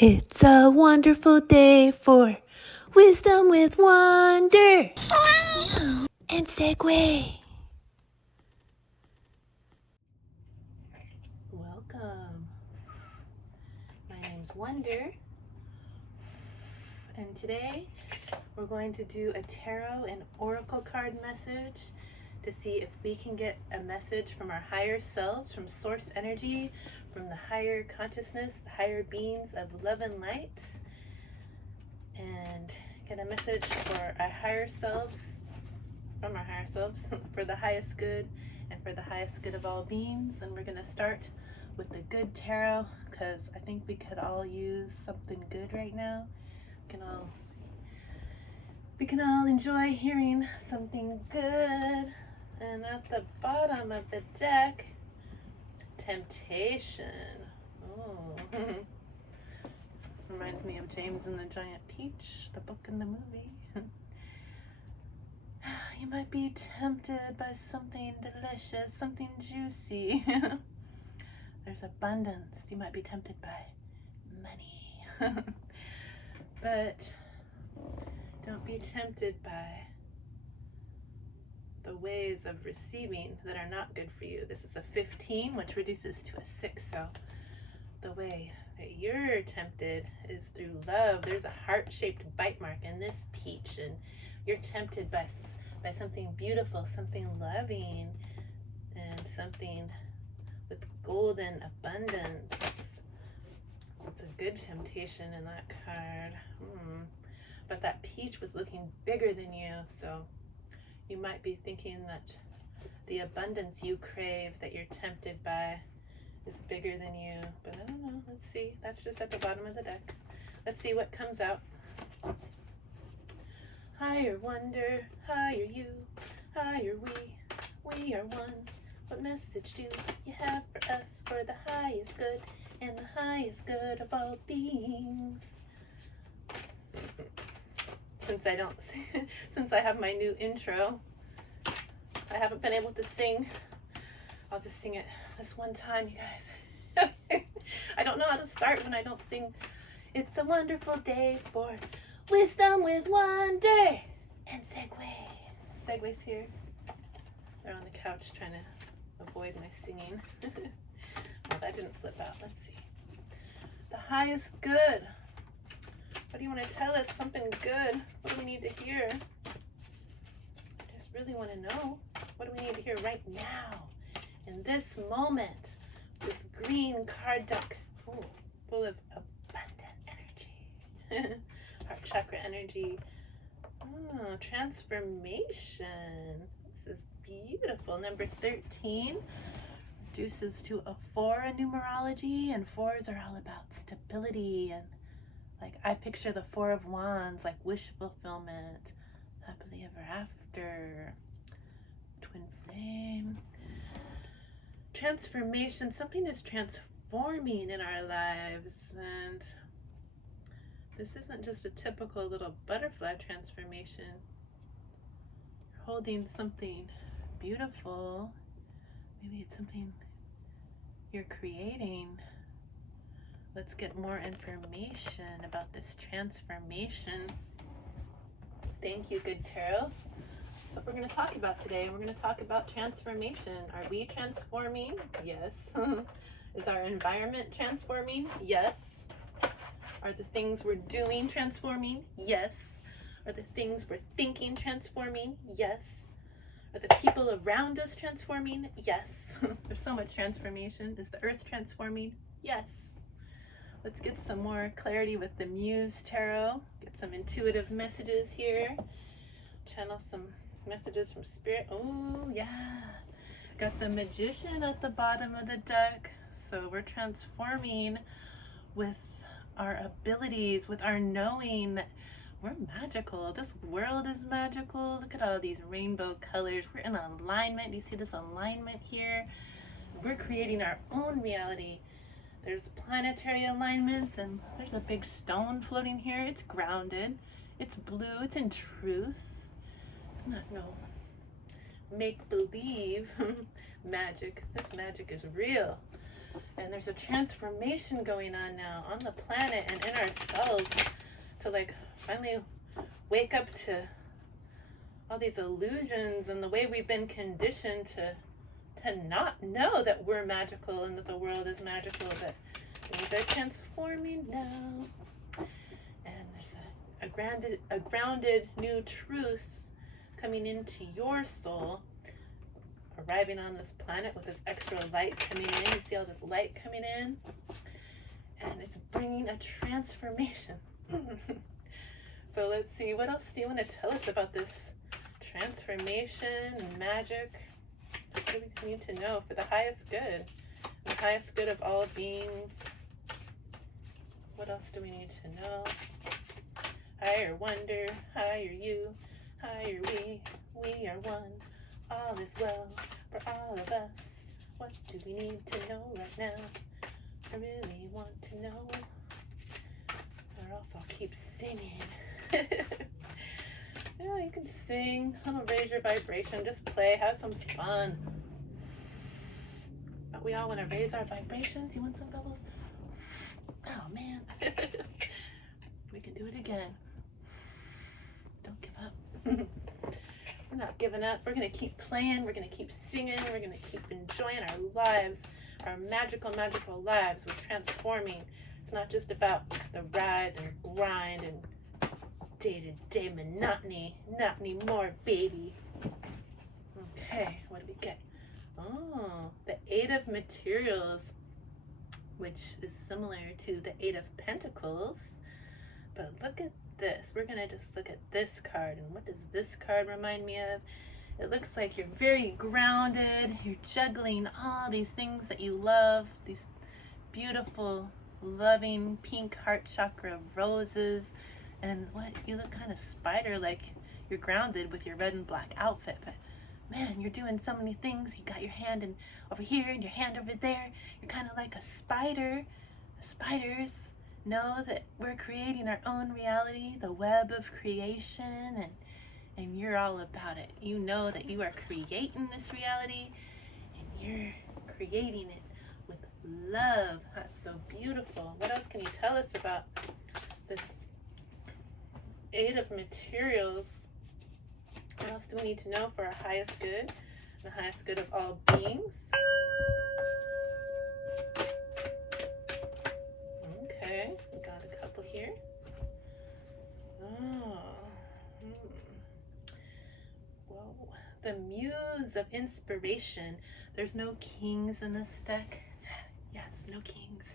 It's a wonderful day for wisdom with wonder and Segway. Welcome. My name's Wonder, and today we're going to do a tarot and oracle card message to see if we can get a message from our higher selves, from source energy, from the higher consciousness, the higher beings of love and light, and get a message for our higher selves, from our higher selves, for the highest good and for the highest good of all beings. And we're going to start with the good tarot because I think we could all use something good right now. We can all enjoy hearing something good. And at the bottom of the deck, temptation. Oh. Reminds me of James and the Giant Peach, the book and the movie. You might be tempted by something delicious, something juicy. There's abundance. You might be tempted by money. But don't be tempted by the ways of receiving that are not good for you. This is a 15, which reduces to a 6. So the way that you're tempted is through love. There's a heart-shaped bite mark in this peach, and you're tempted by something beautiful, something loving, and something with golden abundance. So it's a good temptation in that card. But that peach was looking bigger than you, so you might be thinking that the abundance you crave, that you're tempted by, is bigger than you. But I don't know. Let's see. That's just at the bottom of the deck. Let's see what comes out. Higher wonder, higher you, higher we are one. What message do you have for us, for the highest good and the highest good of all beings? Since I have my new intro, I haven't been able to sing. I'll just sing it this one time, you guys. I don't know how to start when I don't sing. It's a wonderful day for wisdom with wonder and Segway. Segway's here. They're on the couch trying to avoid my singing. Well, that didn't flip out. Let's see. The highest good. What do you want to tell us? Something good. What do we need to hear? I just really want to know. What do we need to hear right now? In this moment, this green card deck, full of abundant energy. Heart chakra energy. Oh, transformation. This is beautiful. Number 13 reduces to a 4 in numerology, and 4s are all about stability, and like I picture the 4 of Wands, like wish fulfillment, happily ever after, twin flame. Transformation, something is transforming in our lives, and this isn't just a typical little butterfly transformation. You're holding something beautiful. Maybe it's something you're creating. Let's get more information about this transformation. Thank you, good tarot. That's what we're going to talk about today. We're going to talk about transformation. Are we transforming? Yes. Is our environment transforming? Yes. Are the things we're doing transforming? Yes. Are the things we're thinking transforming? Yes. Are the people around us transforming? Yes. There's so much transformation. Is the earth transforming? Yes. Let's get some more clarity with the Muse Tarot. Get some intuitive messages here. Channel some messages from Spirit. Oh, yeah. Got the Magician at the bottom of the deck. So we're transforming with our abilities, with our knowing that we're magical. This world is magical. Look at all these rainbow colors. We're in alignment. Do you see this alignment here? We're creating our own reality. There's planetary alignments, and there's a big stone floating here. It's grounded. It's blue. It's in truth. It's not no make-believe magic. This magic is real. And there's a transformation going on now on the planet and in ourselves to like finally wake up to all these illusions and the way we've been conditioned to not know that we're magical and that the world is magical, but things are transforming now. And there's a grounded new truth coming into your soul, arriving on this planet with this extra light coming in. You see all this light coming in, and it's bringing a transformation. So let's see, what else do you want to tell us about this transformation and magic? What do we need to know for the highest good? The highest good of all beings. What else do we need to know? Higher wonder, higher you, higher we are one. All is well for all of us. What do we need to know right now? I really want to know. Or else I'll keep singing. Yeah, you can sing. It'll raise your vibration. Just play. Have some fun. But we all want to raise our vibrations. You want some bubbles? Oh, man. We can do it again. Don't give up. We're not giving up. We're going to keep playing. We're going to keep singing. We're going to keep enjoying our lives, our magical, magical lives. We're transforming. It's not just about the rise and grind and day-to-day monotony. Not anymore, baby. Okay, what do we get? Oh, the Eight of Materials, which is similar to the Eight of Pentacles. But look at this. We're going to just look at this card. And what does this card remind me of? It looks like you're very grounded. You're juggling all these things that you love. These beautiful, loving pink heart chakra roses. And what, you look kind of spider-like. You're grounded with your red and black outfit. But man, you're doing so many things. You got your hand in over here and your hand over there. You're kind of like a spider. Spiders know that we're creating our own reality, the web of creation, and you're all about it. You know that you are creating this reality, and you're creating it with love. That's so beautiful. What else can you tell us about this Eight of Materials? What else do we need to know for our highest good, the highest good of all beings? Okay, we got a couple here. Oh, Whoa. The Muse of Inspiration. There's no kings in this deck. Yes, no kings.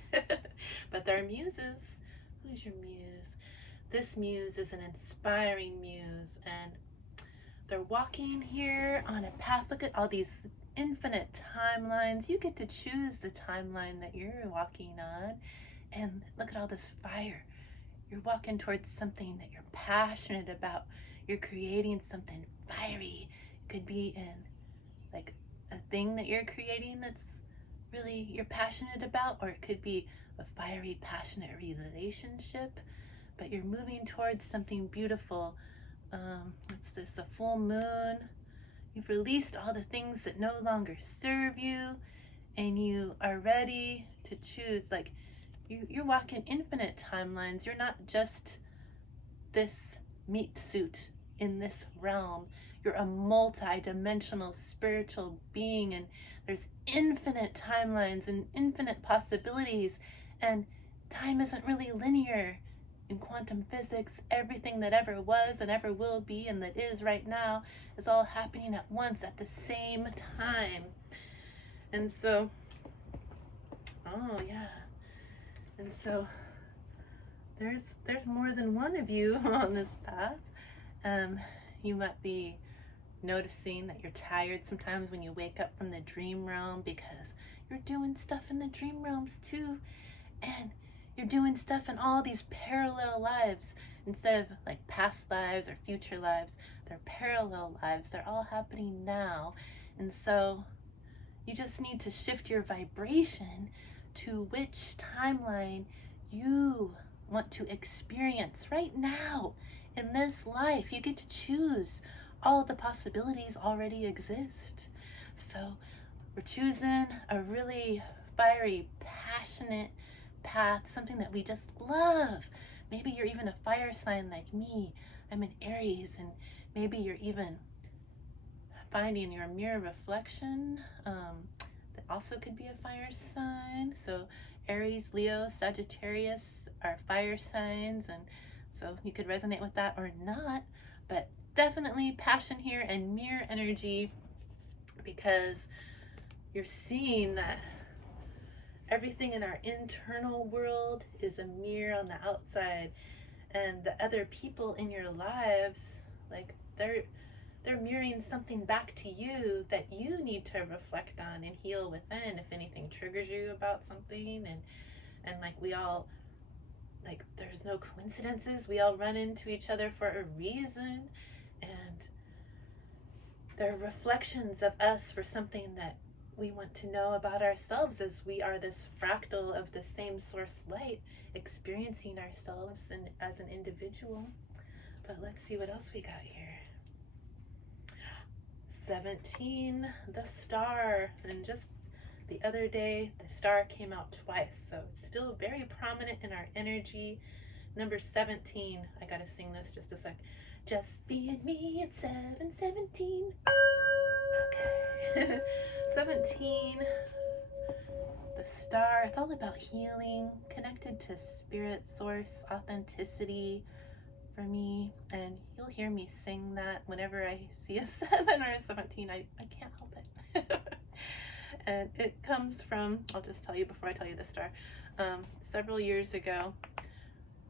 But there are muses. Who's your muse? This muse is an inspiring muse, and they're walking here on a path. Look at all these infinite timelines. You get to choose the timeline that you're walking on. And look at all this fire. You're walking towards something that you're passionate about. You're creating something fiery. It could be in like a thing that you're creating that's really you're passionate about, or it could be a fiery, passionate relationship. But you're moving towards something beautiful. What's this? A full moon. You've released all the things that no longer serve you, and you are ready to choose. Like you're walking infinite timelines. You're not just this meat suit in this realm. You're a multi-dimensional spiritual being, and there's infinite timelines and infinite possibilities, and time isn't really linear. In quantum physics, everything that ever was and ever will be and that is right now is all happening at once at the same time. And so, oh yeah. And so there's more than one of you on this path. You might be noticing that you're tired sometimes when you wake up from the dream realm, because you're doing stuff in the dream realms too. And you're doing stuff in all these parallel lives. Instead of like past lives or future lives, they're parallel lives. They're all happening now. And so you just need to shift your vibration to which timeline you want to experience right now in this life. You get to choose. All the possibilities already exist. So we're choosing a really fiery, passionate path, something that we just love. Maybe you're even a fire sign like me. I'm an Aries, and maybe you're even finding your mirror reflection. That also could be a fire sign. So Aries, Leo, Sagittarius are fire signs, and so you could resonate with that or not, but definitely passion here and mirror energy, because you're seeing that everything in our internal world is a mirror on the outside, and the other people in your lives, like they're mirroring something back to you that you need to reflect on and heal within if anything triggers you about something. And like we all, like there's no coincidences, we all run into each other for a reason, and they're reflections of us for something that we want to know about ourselves, as we are this fractal of the same source light experiencing ourselves and as an individual. But let's see what else we got here. 17, the star. And just the other day, the star came out twice, so it's still very prominent in our energy. Number 17, I gotta sing this just a sec. Just being me at 7:17. Okay. 17, the star. It's all about healing, connected to spirit, source, authenticity for me. And you'll hear me sing that whenever I see a 7 or a 17. I can't help it. And it comes from, I'll just tell you before I tell you the star. Several years ago,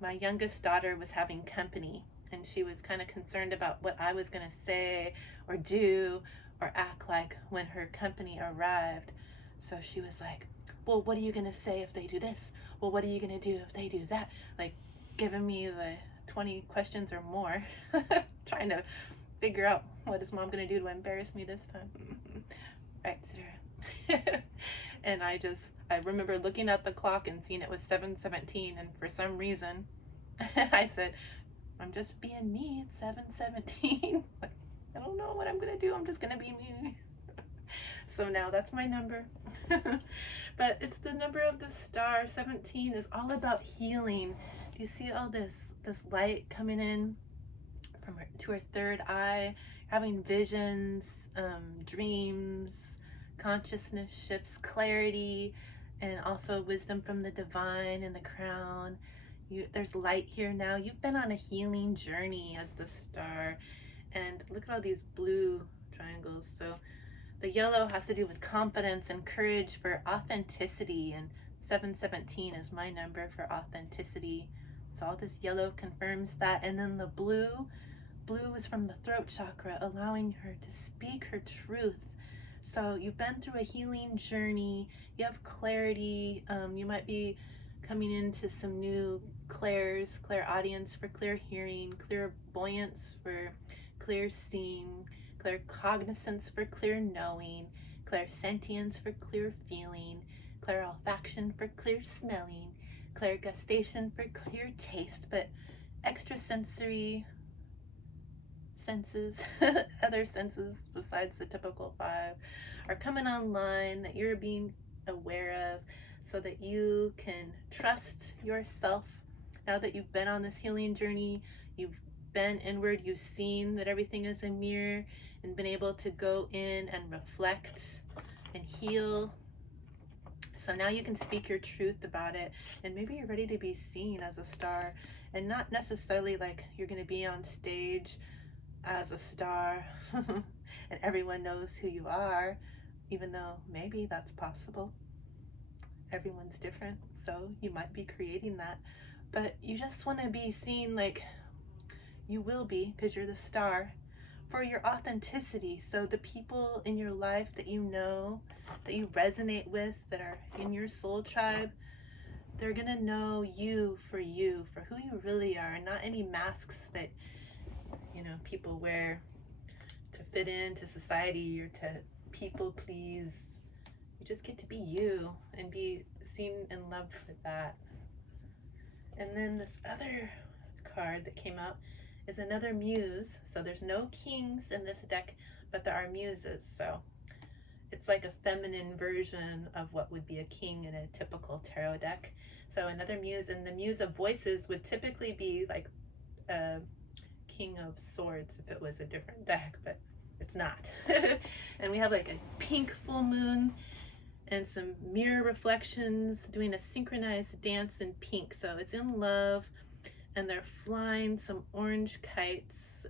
my youngest daughter was having company, and she was kind of concerned about what I was going to say or do or act like when her company arrived. So she was like, well, what are you going to say if they do this? Well, what are you going to do if they do that? Like giving me the 20 questions or more, trying to figure out what is mom going to do to embarrass me this time. Right, Sarah? And I remember looking at the clock and seeing it was 7:17, and for some reason I said, I'm just being me at 7:17. Like, I don't know what I'm gonna do, I'm just gonna be me. So now that's my number. But it's the number of the star. 17 is all about healing. Do you see all this light coming in from to her third eye, having visions, dreams, consciousness shifts, clarity, and also wisdom from the divine and the crown. There's light here now. You've been on a healing journey as the star. And look at all these blue triangles. So the yellow has to do with confidence and courage for authenticity, and 7:17 is my number for authenticity. So all this yellow confirms that. And then the blue is from the throat chakra, allowing her to speak her truth. So you've been through a healing journey, you have clarity, you might be coming into some new clairaudience for clear hearing, clairvoyance for clear seeing, claircognizance for clear knowing, clairsentience for clear feeling, clairolfaction for clear smelling, clairgustation for clear taste, but extrasensory senses, other senses besides the typical 5 are coming online that you're being aware of, so that you can trust yourself. Now that you've been on this healing journey, you've been inward, you've seen that everything is a mirror, and been able to go in and reflect and heal. So now you can speak your truth about it, and maybe you're ready to be seen as a star, and not necessarily like you're going to be on stage as a star and everyone knows who you are, even though maybe that's possible. Everyone's different, so you might be creating that, but you just want to be seen like you will be, because you're the star, for your authenticity. So the people in your life that you know, that you resonate with, that are in your soul tribe, they're gonna know you, for who you really are, and not any masks that people wear to fit into society or to people please. You just get to be you and be seen and loved for that. And then this other card that came out is another muse. So there's no kings in this deck, but there are muses. So it's like a feminine version of what would be a king in a typical tarot deck. So another muse, and the muse of voices would typically be like a king of swords if it was a different deck, but it's not. And we have like a pink full moon and some mirror reflections doing a synchronized dance in pink. So it's in love, and they're flying some orange kites.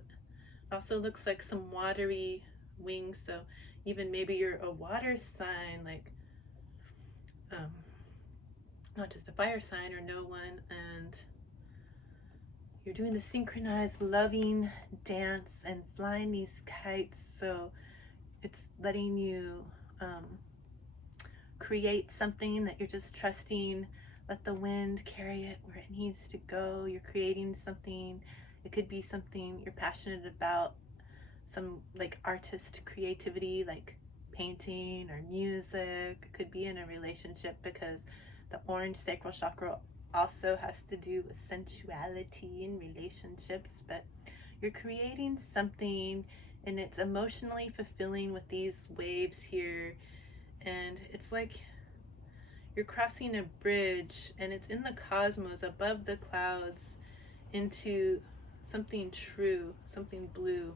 Also looks like some watery wings, so even maybe you're a water sign, like not just a fire sign or no one, and you're doing the synchronized loving dance and flying these kites. So it's letting you create something that you're just trusting. Let the wind carry it where it needs to go. You're creating something. It could be something you're passionate about, some like artist creativity, like painting or music. It could be in a relationship, because the orange sacral chakra also has to do with sensuality in relationships. But you're creating something, and it's emotionally fulfilling with these waves here. And it's like you're crossing a bridge, and it's in the cosmos above the clouds into something true, something blue.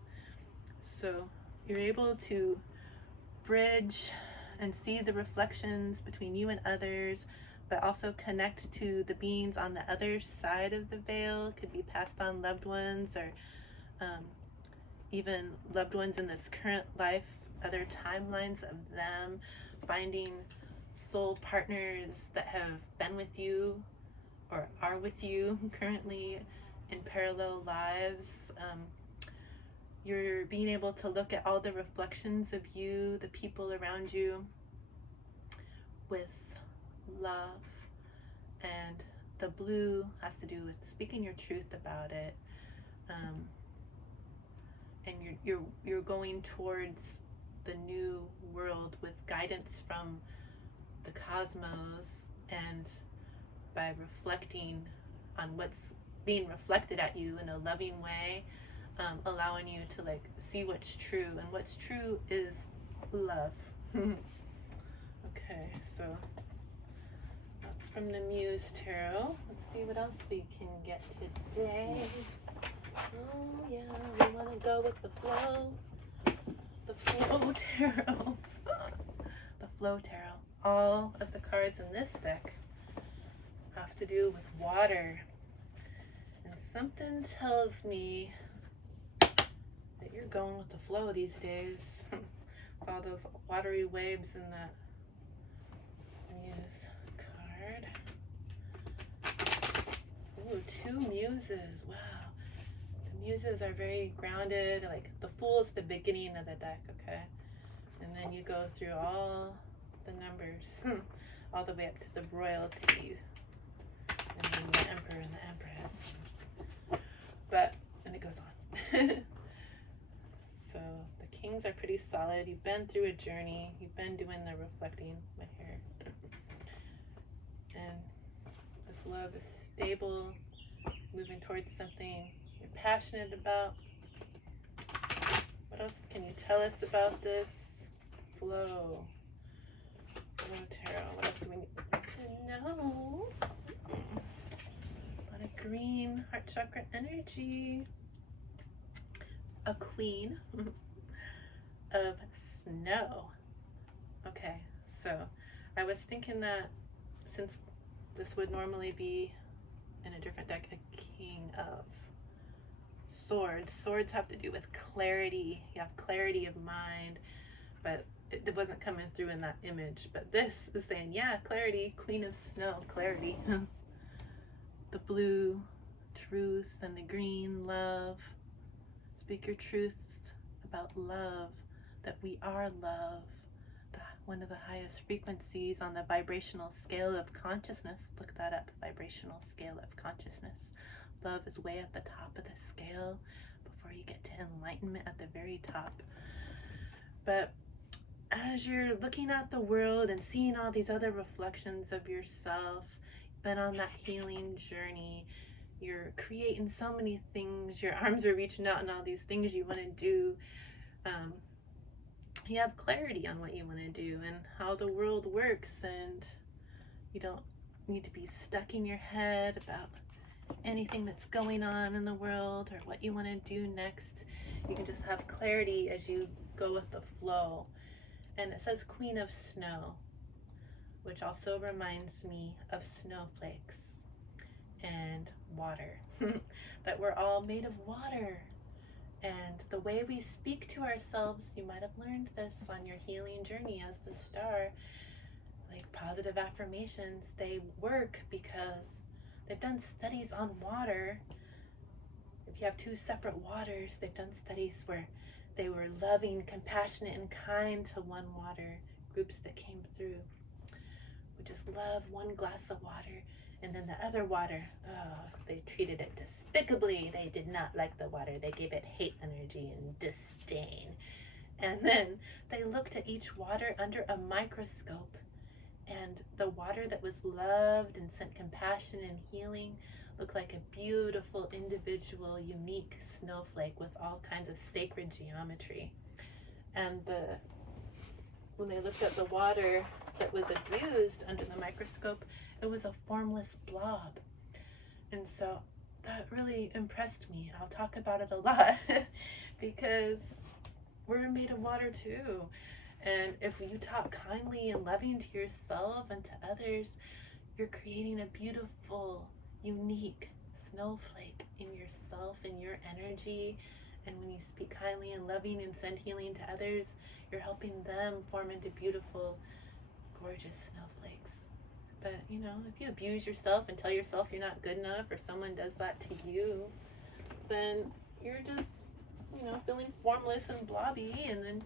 So you're able to bridge and see the reflections between you and others, but also connect to the beings on the other side of the veil. It could be passed on loved ones, or even loved ones in this current life, other timelines of them, finding soul partners that have been with you or are with you currently in parallel lives. You're being able to look at all the reflections of you, the people around you, with love. And the blue has to do with speaking your truth about it. And you're going towards the new world with guidance from the cosmos, and by reflecting on what's being reflected at you in a loving way, allowing you to like see what's true, and what's true is love. Okay, so that's from the Muse Tarot. Let's see what else we can get today. Oh yeah, we want to go with the flow. The Flow Tarot. The Flow Tarot. All of the cards in this deck have to do with water. And something tells me that you're going with the flow these days. With all those watery waves in that Muse card. Ooh, 2 muses. Wow. Muses are very grounded. Like the Fool is the beginning of the deck, okay? And then you go through all the numbers, all the way up to the royalty, and then the Emperor and the Empress. But, and it goes on. So the Kings are pretty solid. You've been through a journey. You've been doing the reflecting. My hair. And this love is stable, moving towards something you're passionate about. What else can you tell us about this flow? Flow Tarot. What else do we need to know? A lot of green heart chakra energy. A Queen of Snow. Okay, so I was thinking that since this would normally be in a different deck, a King of Swords. Swords have to do with clarity. You have clarity of mind, but it wasn't coming through in that image. But this is saying, yeah, clarity. Queen of Snow, clarity. The blue, truth, and the green, love. Speak your truth about love, that we are love. One of the highest frequencies on the vibrational scale of consciousness. Look that up, vibrational scale of consciousness. Love is way at the top of the scale before you get to enlightenment at the very top. But as you're looking at the world and seeing all these other reflections of yourself, been on that healing journey, you're creating so many things, your arms are reaching out and all these things you want to do. you have clarity on what you want to do and how the world works, and you don't need to be stuck in your head about anything that's going on in the world or what you want to do next. You can just have clarity as you go with the flow. And it says Queen of Snow, which also reminds me of snowflakes and water. That we're all made of water. And the way we speak to ourselves, you might have learned this on your healing journey as the star, like positive affirmations, they work because they've done studies on water. If you have two separate waters, they've done studies where they were loving, compassionate, and kind to one water. Groups that came through would just love one glass of water, and then the other water, oh, they treated it despicably. They did not like the water. They gave it hate energy and disdain. And then they looked at each water under a microscope, and the water that was loved and sent compassion and healing looked like a beautiful, individual, unique snowflake with all kinds of sacred geometry. And when they looked at the water that was abused under the microscope, it was a formless blob. And so that really impressed me. I'll talk about it a lot because we're made of water too. And if you talk kindly and loving to yourself and to others, you're creating a beautiful, unique snowflake in yourself and your energy. And when you speak kindly and loving and send healing to others, you're helping them form into beautiful, gorgeous snowflakes. But you know, if you abuse yourself and tell yourself you're not good enough, or someone does that to you, then you're just, you know, feeling formless and blobby, and then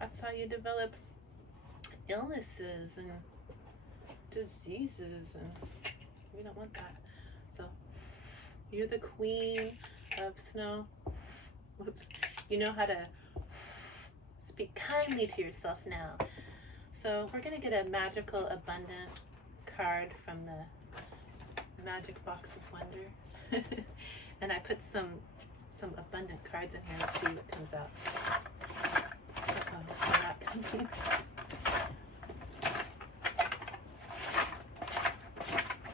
that's how you develop illnesses and diseases, and we don't want that. So you're the queen of snow. Whoops. You know how to speak kindly to yourself now. So we're gonna get a magical abundant card from the Magic Box of Wonder. And I put some abundant cards in here. Let's see what comes out. Uh-oh, they're not coming.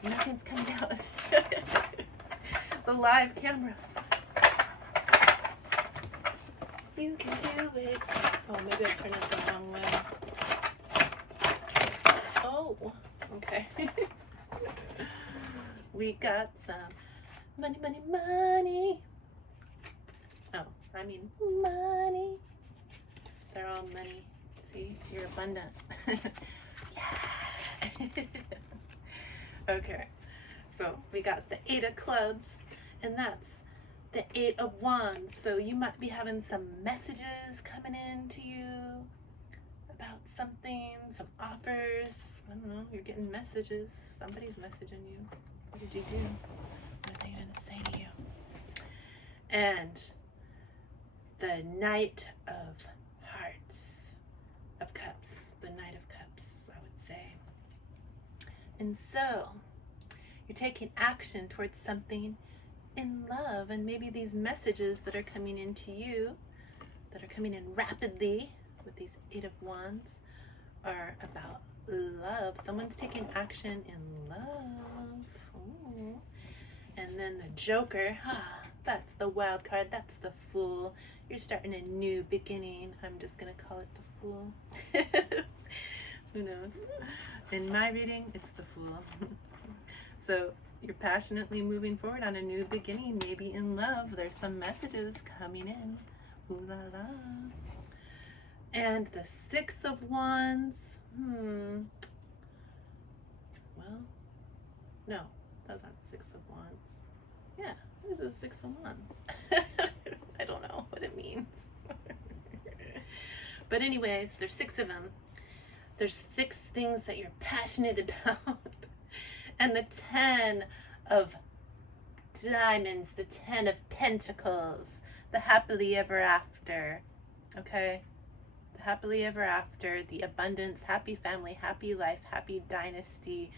Nothing's coming out. The live camera. You can do it. Oh, maybe I turned it the wrong way. Oh, okay. We got some money, money, money. Oh, I mean money. They're all money. See, you're abundant. Yeah. Okay, so we got the 8 of clubs, and that's the 8 of wands. So you might be having some messages coming in to you about something, some offers. I don't know, you're getting messages. Somebody's messaging you. What did you do? What are they going to say to you? And the Knight of Hearts, of Cups, the Knight of Cups, I would say. And so you're taking action towards something in love, and maybe these messages that are coming into you, that are coming in rapidly with these 8 of wands, are about love. Someone's taking action in love. Ooh. And then the Joker, that's the wild card, that's the Fool. You're starting a new beginning. I'm just gonna call it the Fool. Who knows? In my reading, it's the Fool. So you're passionately moving forward on a new beginning, maybe in love. There's some messages coming in. Ooh la la. And the 6 of wands. Well, no, those aren't the 6 of wands. Yeah, this is the 6 of wands. I don't know what it means. But anyways, there's 6 of them. There's 6 things that you're passionate about. And the 10 of diamonds, the 10 of pentacles, the happily ever after. Okay? The happily ever after, the abundance, happy family, happy life, happy dynasty,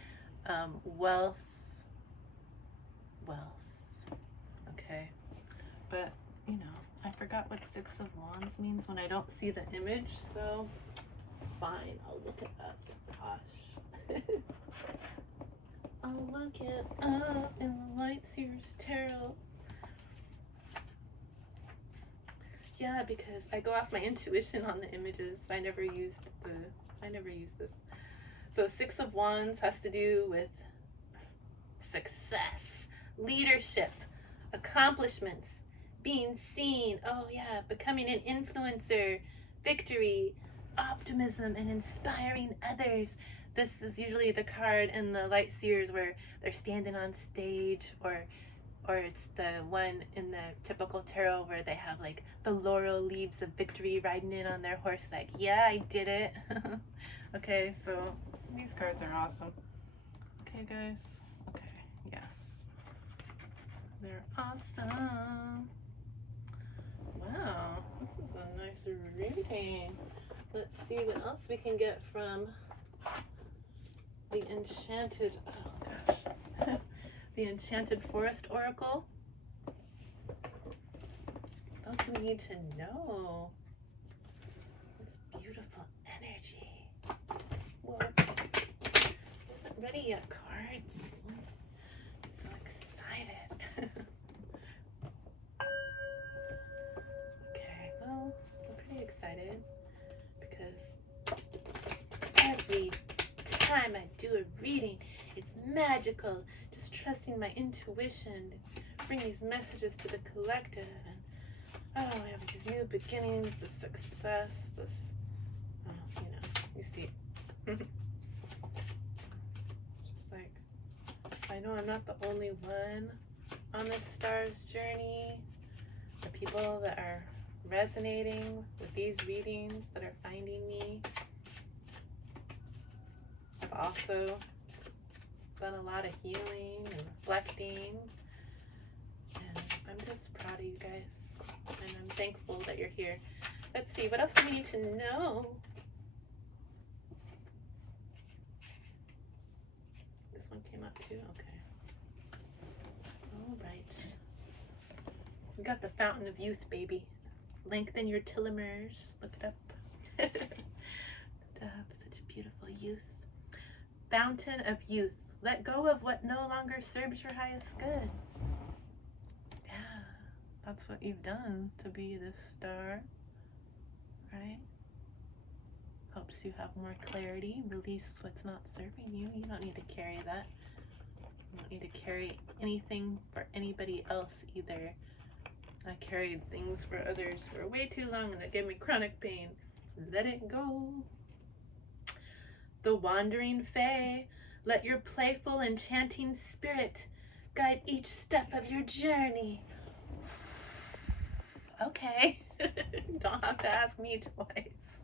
wealth. Okay? But, you know, I forgot what Six of Wands means when I don't see the image, so fine, I'll look it up. Gosh. I'll look it up in the Light Seers Tarot. Yeah, because I go off my intuition on the images. I never used this. So Six of Wands has to do with success, leadership, accomplishments, being seen. Oh yeah, becoming an influencer, victory, optimism, and inspiring others. This is usually the card in the Light Seers where they're standing on stage, or it's the one in the typical tarot where they have like the laurel leaves of victory riding in on their horse like, yeah, I did it. Okay, so these cards are awesome. Okay, guys. Okay, yes. They're awesome. Wow, this is a nice reading. Let's see what else we can get from the Enchanted, oh gosh, the Enchanted Forest Oracle. What else do we need to know? This beautiful energy. Whoa. Isn't ready yet, cards. I'm so excited. Okay, well, I'm pretty excited because every time I do a reading, it's magical. Just trusting my intuition to bring these messages to the collective. And oh, I have these new beginnings, the success, this, oh, you know, you see. Just like, I know I'm not the only one on this star's journey. The people that are resonating with these readings, that are finding me, I've also done a lot of healing and reflecting, and I'm just proud of you guys, and I'm thankful that you're here. Let's see, what else do we need to know? This one came up too, okay. All right. We got the Fountain of Youth, baby. Lengthen your telomeres. Look it up. To have such beautiful youth. Fountain of Youth. Let go of what no longer serves your highest good. Yeah, that's what you've done to be this star, right? Helps you have more clarity, release what's not serving you. You don't need to carry that. You don't need to carry anything for anybody else either. I carried things for others for way too long and it gave me chronic pain. Let it go. The Wandering Fae. Let your playful, enchanting spirit guide each step of your journey. Okay. Don't have to ask me twice.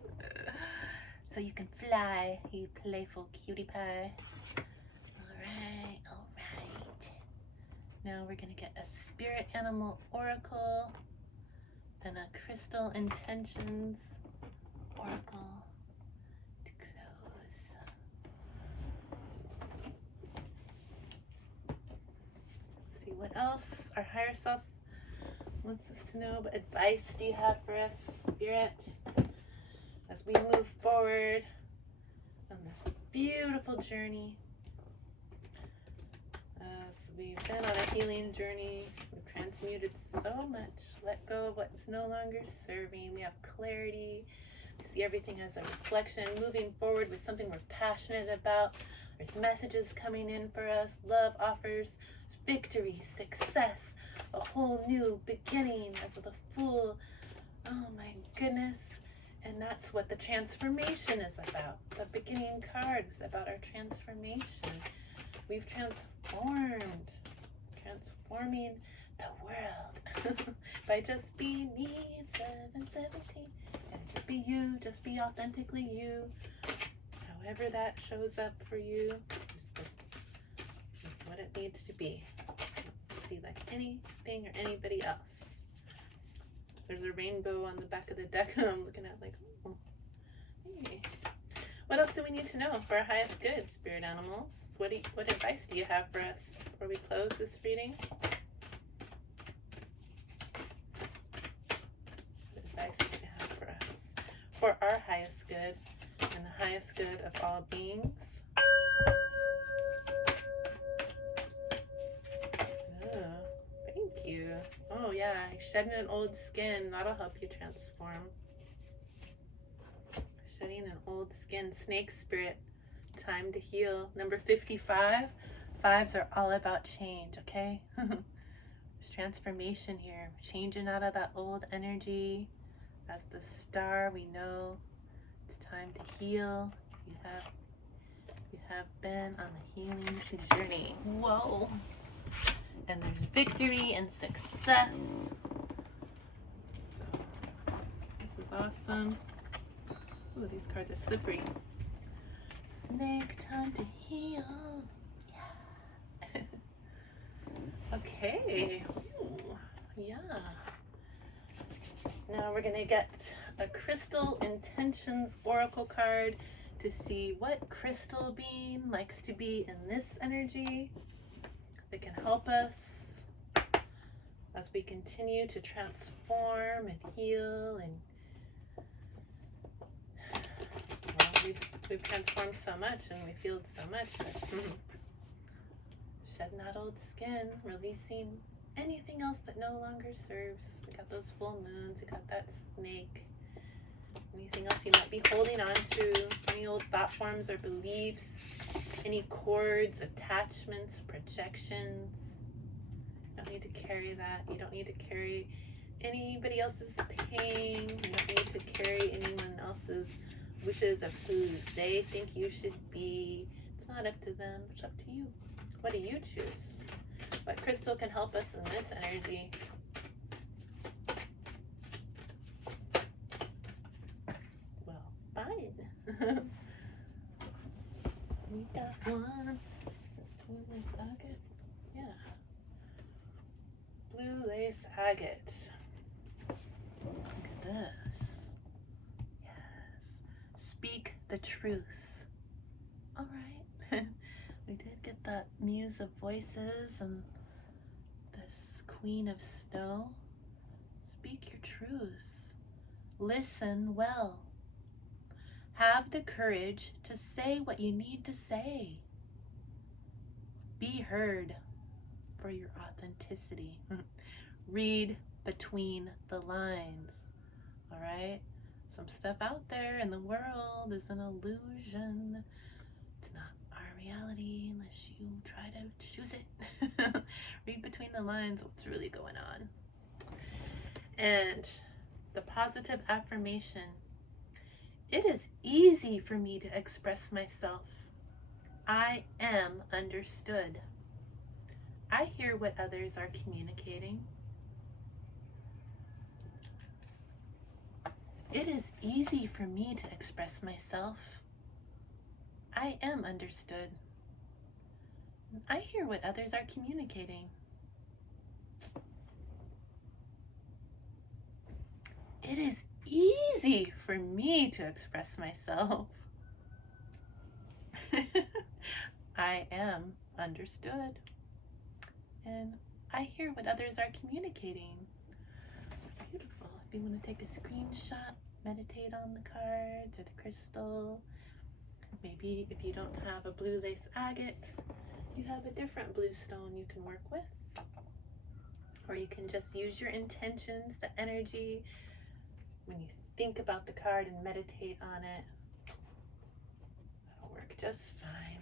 So you can fly, you playful cutie pie. Alright, alright. Now we're going to get a Spirit Animal Oracle and a Crystal Intentions Oracle. What else our higher self wants us to know? What advice do you have for us, Spirit, as we move forward on this beautiful journey? As we've been on a healing journey, we've transmuted so much. Let go of what's no longer serving. We have clarity. We see everything as a reflection. Moving forward with something we're passionate about. There's messages coming in for us. Love offers victory, success, a whole new beginning as the Fool. Oh my goodness. And that's what the transformation is about. The beginning card was about our transformation. We've transformed, transforming the world by just being me in 717. And just be you, just be authentically you. However that shows up for you, just what it needs to be. Be like anything or anybody else. There's a rainbow on the back of the deck I'm looking at like, oh, hey. What else do we need to know for our highest good, spirit animals? What advice do you have for us before we close this reading? for our highest good and the highest good of all beings. Oh, thank you. Oh yeah, shedding an old skin, that'll help you transform. Shedding an old skin, snake spirit, time to heal. Number 55, fives are all about change, okay? There's transformation here, changing out of that old energy. As the star, we know it's time to heal. You have been on the healing journey. Whoa. And there's victory and success. So this is awesome. Ooh, these cards are slippery. Snake, time to heal. Yeah. Okay. Ooh, yeah. Now we're gonna get a Crystal Intentions Oracle card to see what crystal being likes to be in this energy that can help us as we continue to transform and heal. And well, we've transformed so much and we've healed so much, but shedding that old skin, releasing anything else that no longer serves. We got those full moons, we got that snake, anything else you might be holding on to, any old thought forms or beliefs, any cords, attachments, projections. You don't need to carry that. You don't need to carry anybody else's pain. You don't need to carry anyone else's wishes of who they think you should be. It's not up to them, it's up to you. What do you choose? What crystal can help us in this energy? Well, fine. We got one. Is it blue lace agate? Yeah. Blue lace agate. Look at this. Yes. Speak the truth. All right. We did get that Muse of Voices and this Queen of Snow. Speak your truth. Listen well. Have the courage to say what you need to say. Be heard for your authenticity. Read between the lines. All right? Some stuff out there in the world is an illusion. It's not our reality unless you try to choose it. Read between the lines what's really going on. And the positive affirmation. It is easy for me to express myself. I am understood. I hear what others are communicating. It is easy for me to express myself. I am understood. I hear what others are communicating. It is easy for me to express myself. I am understood. And I hear what others are communicating. Beautiful. If you want to take a screenshot, meditate on the cards or the crystal. Maybe if you don't have a blue lace agate, you have a different blue stone you can work with. Or you can just use your intentions, the energy, when you think about the card and meditate on it. That'll work just fine.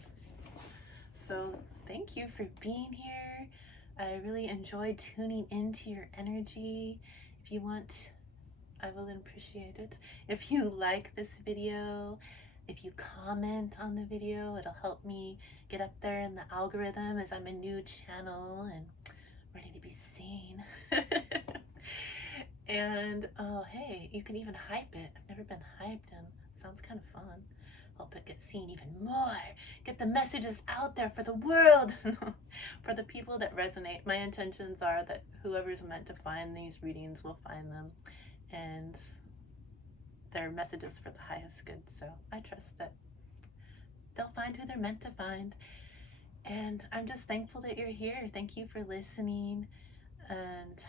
So thank you for being here. I really enjoyed tuning into your energy. If you want, I will appreciate it. If you like this video, if you comment on the video, it'll help me get up there in the algorithm as I'm a new channel and ready to be seen. And oh, hey, you can even hype it. I've never been hyped and it sounds kind of fun. Hope it gets seen even more. Get the messages out there for the world, for the people that resonate. My intentions are that whoever's meant to find these readings will find them, and they're messages for the highest good. So I trust that they'll find who they're meant to find. And I'm just thankful that you're here. Thank you for listening. And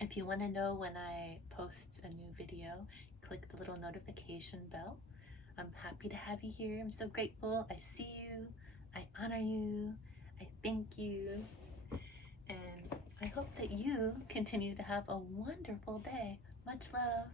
if you want to know when I post a new video, click the little notification bell. I'm happy to have you here. I'm so grateful. I see you. I honor you. I thank you. And I hope that you continue to have a wonderful day. Much love.